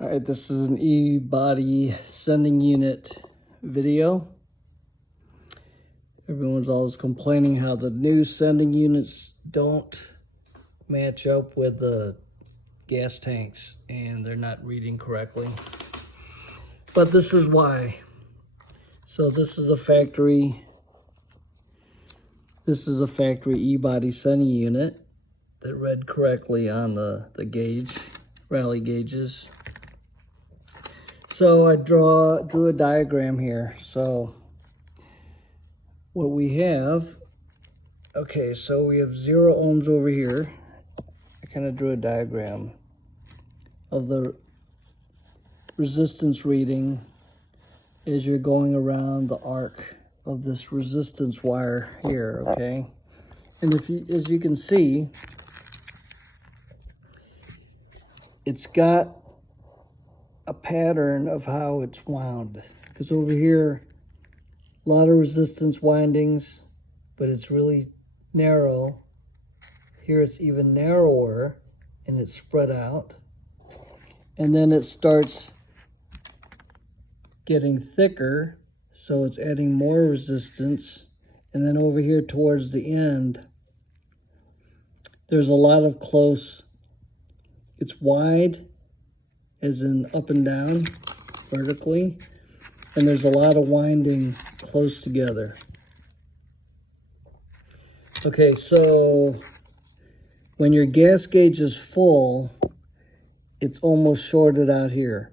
All right, this is an E-body sending unit video. Everyone's always complaining how the new sending units don't match up with the gas tanks and they're not reading correctly. But this is why. So this is a factory E-body sending unit that read correctly on the gauge, rally gauges. So I drew a diagram here. So what we have, okay, so we have 0 ohms over here. I kind of drew a diagram of the resistance reading as you're going around the arc of this resistance wire here, okay? And as you can see, it's got a pattern of how it's wound. Because over here, a lot of resistance windings, but it's really narrow. Here it's even narrower and it's spread out. And then it starts getting thicker, so it's adding more resistance. And then over here towards the end, there's a lot of close, it's wide, as in up and down, vertically, and there's a lot of winding close together. Okay, so when your gas gauge is full, it's almost shorted out here.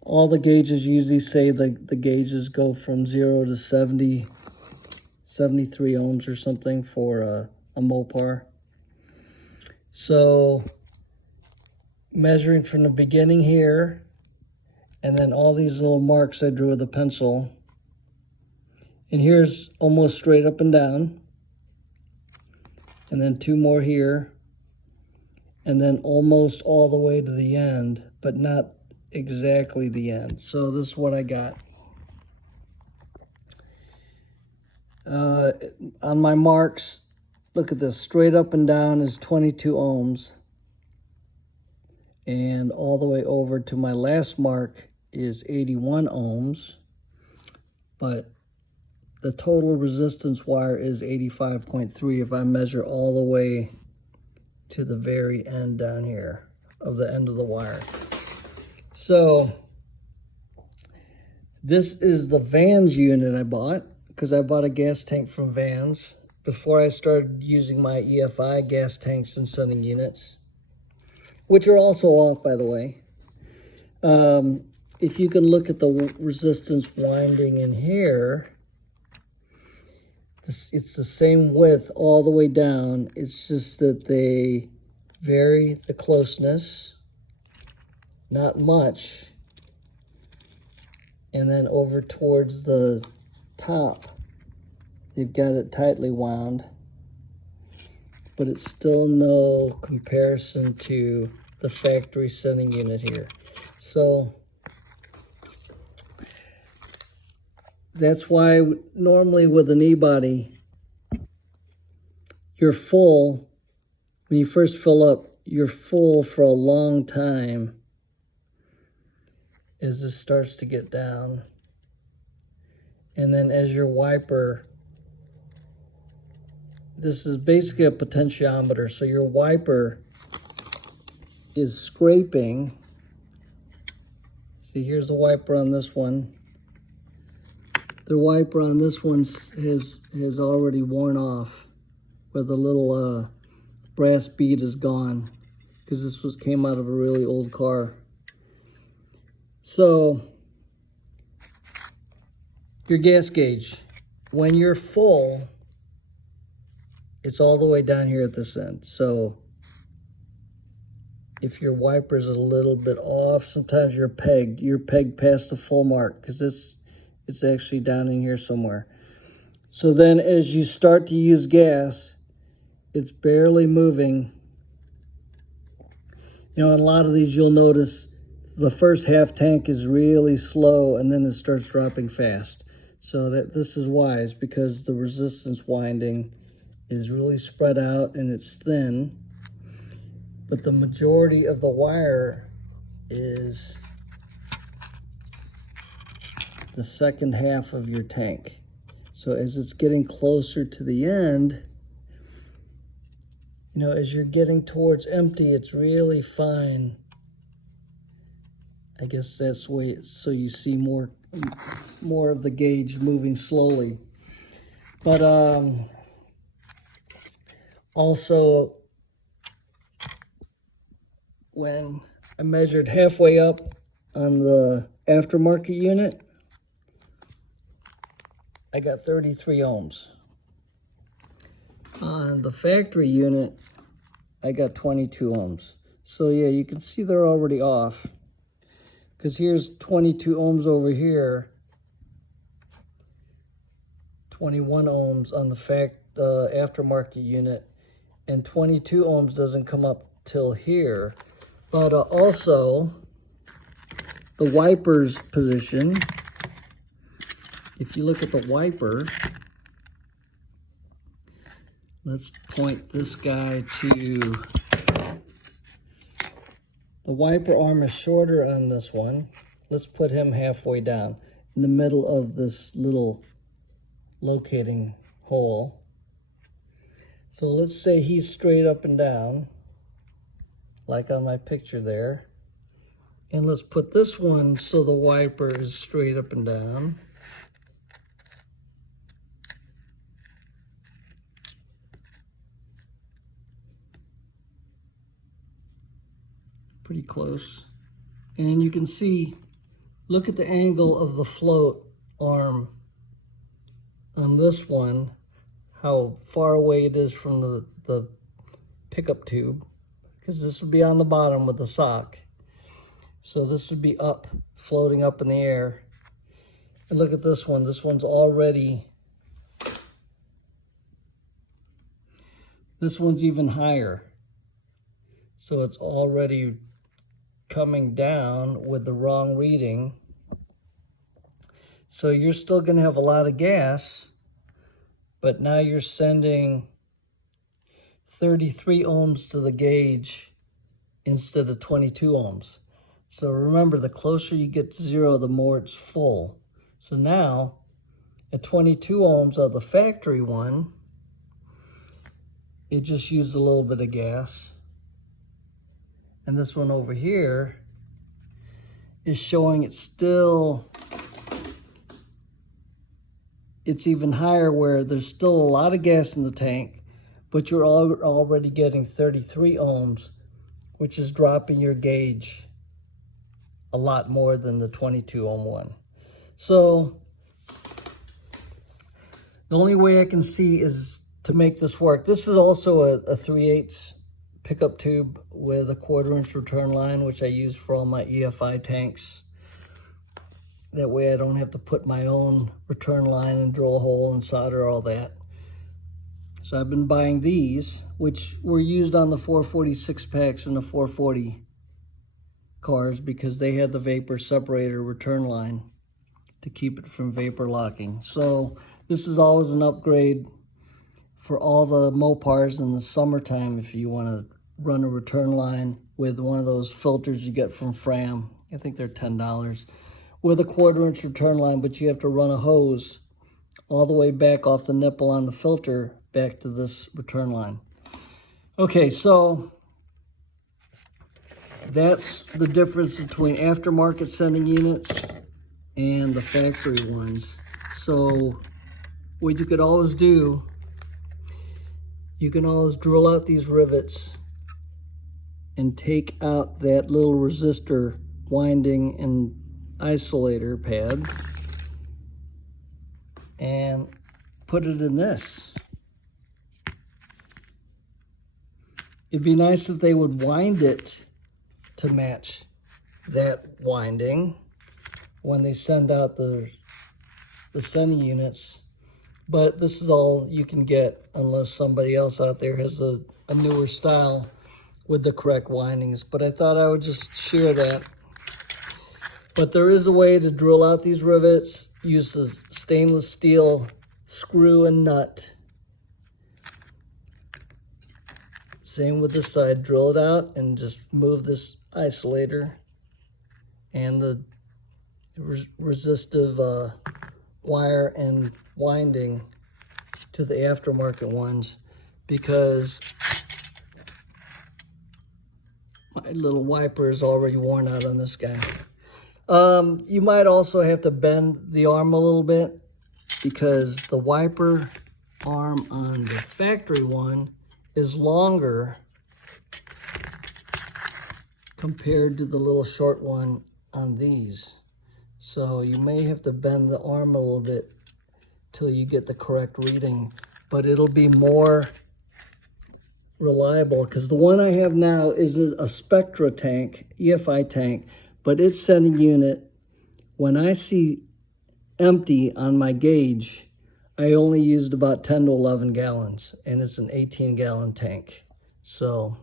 All the gauges usually say the gauges go from 0 to 70, 73 ohms or something for a Mopar. So measuring from the beginning here, and then all these little marks I drew with a pencil. And here's almost straight up and down. And then 2 more here. And then almost all the way to the end, but not exactly the end. So this is what I got. On my marks, look at this, straight up and down is 22 ohms. And all the way over to my last mark is 81 ohms. But the total resistance wire is 85.3 if I measure all the way to the very end down here of the end of the wire. So this is the Vans unit I bought, because I bought a gas tank from Vans before I started using my EFI gas tanks and sending units, which are also off, by the way. If you can look at the resistance winding in here, it's the same width all the way down. It's just that they vary the closeness, not much. And then over towards the top, they've got it tightly wound, but it's still no comparison to the factory sending unit here. So that's why normally with an E-body, you're full. When you first fill up, you're full for a long time as this starts to get down. And then as your wiper, this is basically a potentiometer, so your wiper is scraping. See, here's the wiper on this one. The wiper on this one has already worn off, where the little brass bead is gone, because this came out of a really old car. So your gas gauge, when you're full, it's all the way down here at this end. So if your wiper's a little bit off, sometimes you're pegged past the full mark, because it's actually down in here somewhere. So then as you start to use gas, it's barely moving. You know, in a lot of these you'll notice the first half tank is really slow and then it starts dropping fast. So this is why, is because the resistance winding is really spread out and it's thin, but the majority of the wire is the second half of your tank. So as it's getting closer to the end, you know, as you're getting towards empty, it's really fine. I guess that's the way, so you see more of the gauge moving slowly. But also, when I measured halfway up on the aftermarket unit, I got 33 ohms. On the factory unit, I got 22 ohms. So yeah, you can see they're already off. Because here's 22 ohms over here, 21 ohms on the aftermarket unit, and 22 ohms doesn't come up till here. But also, the wiper's position, if you look at the wiper, let's point this guy to, the wiper arm is shorter on this one. Let's put him halfway down in the middle of this little locating hole. So let's say he's straight up and down, like on my picture there. And let's put this one so the wiper is straight up and down. Pretty close. And you can see, look at the angle of the float arm on this one, how far away it is from the pickup tube, because this would be on the bottom with the sock. So this would be up, floating up in the air. And look at this one. This one's already, this one's even higher. So it's already coming down with the wrong reading. So you're still going to have a lot of gas, but now you're sending 33 ohms to the gauge instead of 22 ohms. So remember, the closer you get to zero, the more it's full. So now, at 22 ohms of the factory one, it just used a little bit of gas. And this one over here is showing it's still, it's even higher, where there's still a lot of gas in the tank, but you're already getting 33 ohms, which is dropping your gauge a lot more than the 22 ohm one. So the only way I can see is to make this work. This is also a 3/8 pickup tube with a 1/4" return line, which I use for all my EFI tanks. That way I don't have to put my own return line and drill a hole and solder all that. So I've been buying these, which were used on the 446 packs and the 440 cars, because they had the vapor separator return line to keep it from vapor locking. So this is always an upgrade for all the Mopars in the summertime if you want to run a return line with one of those filters you get from Fram. I think they're $10 with a 1/4" return line, but you have to run a hose all the way back off the nipple on the filter back to this return line. Okay, so that's the difference between aftermarket sending units and the factory ones. So what you could always do, you can always drill out these rivets and take out that little resistor winding and isolator pad and put it in this. It'd be nice if they would wind it to match that winding when they send out the sending units. But this is all you can get unless somebody else out there has a newer style with the correct windings. But I thought I would just share that. But there is a way to drill out these rivets. Use the stainless steel screw and nut. Same with this side. Drill it out and just move this isolator and the resistive wire and winding to the aftermarket ones, because my little wiper is already worn out on this guy. You might also have to bend the arm a little bit, because the wiper arm on the factory one is longer compared to the little short one on these. So you may have to bend the arm a little bit till you get the correct reading, but it'll be more reliable, because the one I have now is a Spectra tank, EFI tank, but its sending unit, when I see empty on my gauge, I only used about 10 to 11 gallons, and it's an 18-gallon tank. So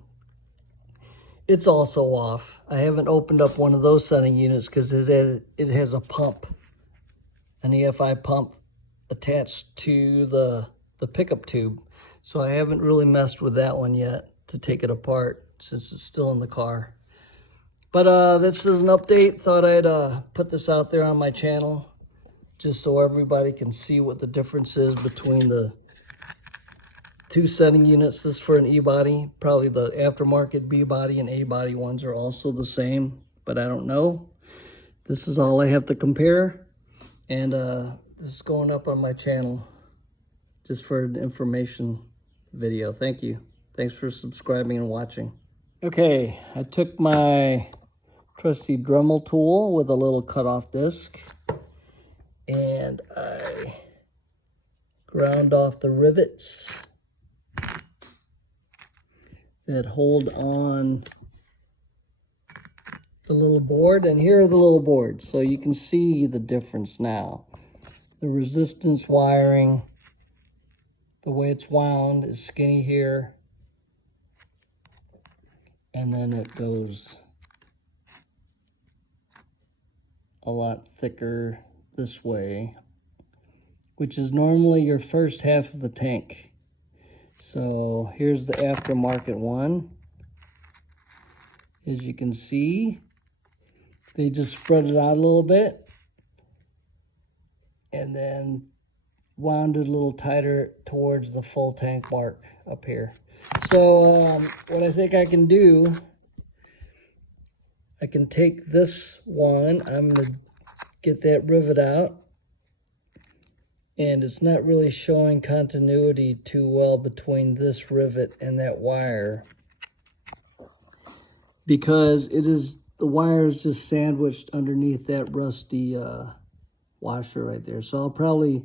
it's also off. I haven't opened up one of those sending units because it has a pump, an EFI pump attached to the pickup tube. So I haven't really messed with that one yet to take it apart, since it's still in the car. But this is an update. Thought I'd put this out there on my channel, just so everybody can see what the difference is between the two sending units. This is for an E-body. Probably the aftermarket B-body and A-body ones are also the same, but I don't know. This is all I have to compare, and this is going up on my channel just for an information video. Thank you. Thanks for subscribing and watching. Okay, I took my trusty Dremel tool with a little cutoff disc, and I ground off the rivets that hold on the little board, and here are the little boards, so you can see the difference now. The resistance wiring, the way it's wound, is skinny here, and then it goes a lot thicker this way, which is normally your first half of the tank. So here's the aftermarket one. As you can see, they just spread it out a little bit and then wound it a little tighter towards the full tank mark up here. So what I think I can do, I can take this one, I'm going to get that rivet out, and it's not really showing continuity too well between this rivet and that wire, because the wire is just sandwiched underneath that rusty washer right there. So I'll probably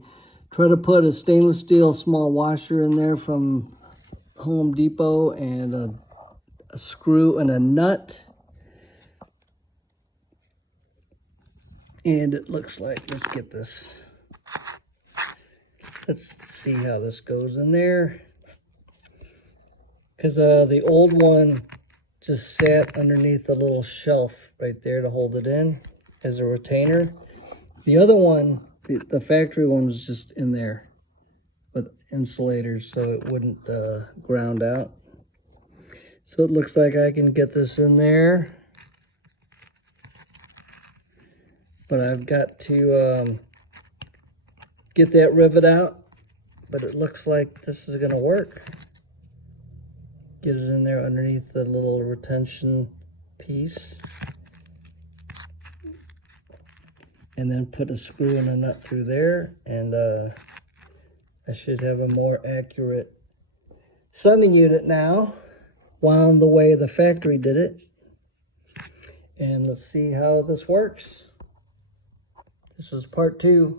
try to put a stainless steel small washer in there from Home Depot, and a screw and a nut. And it looks like, let's get this. Let's see how this goes in there. Because the old one just sat underneath a little shelf right there to hold it in as a retainer. The other one, the factory one, was just in there with insulators so it wouldn't ground out. So it looks like I can get this in there. But I've got to get that rivet out. But it looks like this is going to work. Get it in there underneath the little retention piece. And then put a screw and a nut through there. And I should have a more accurate sending unit now, wound the way the factory did it. And let's see how this works. This was part 2.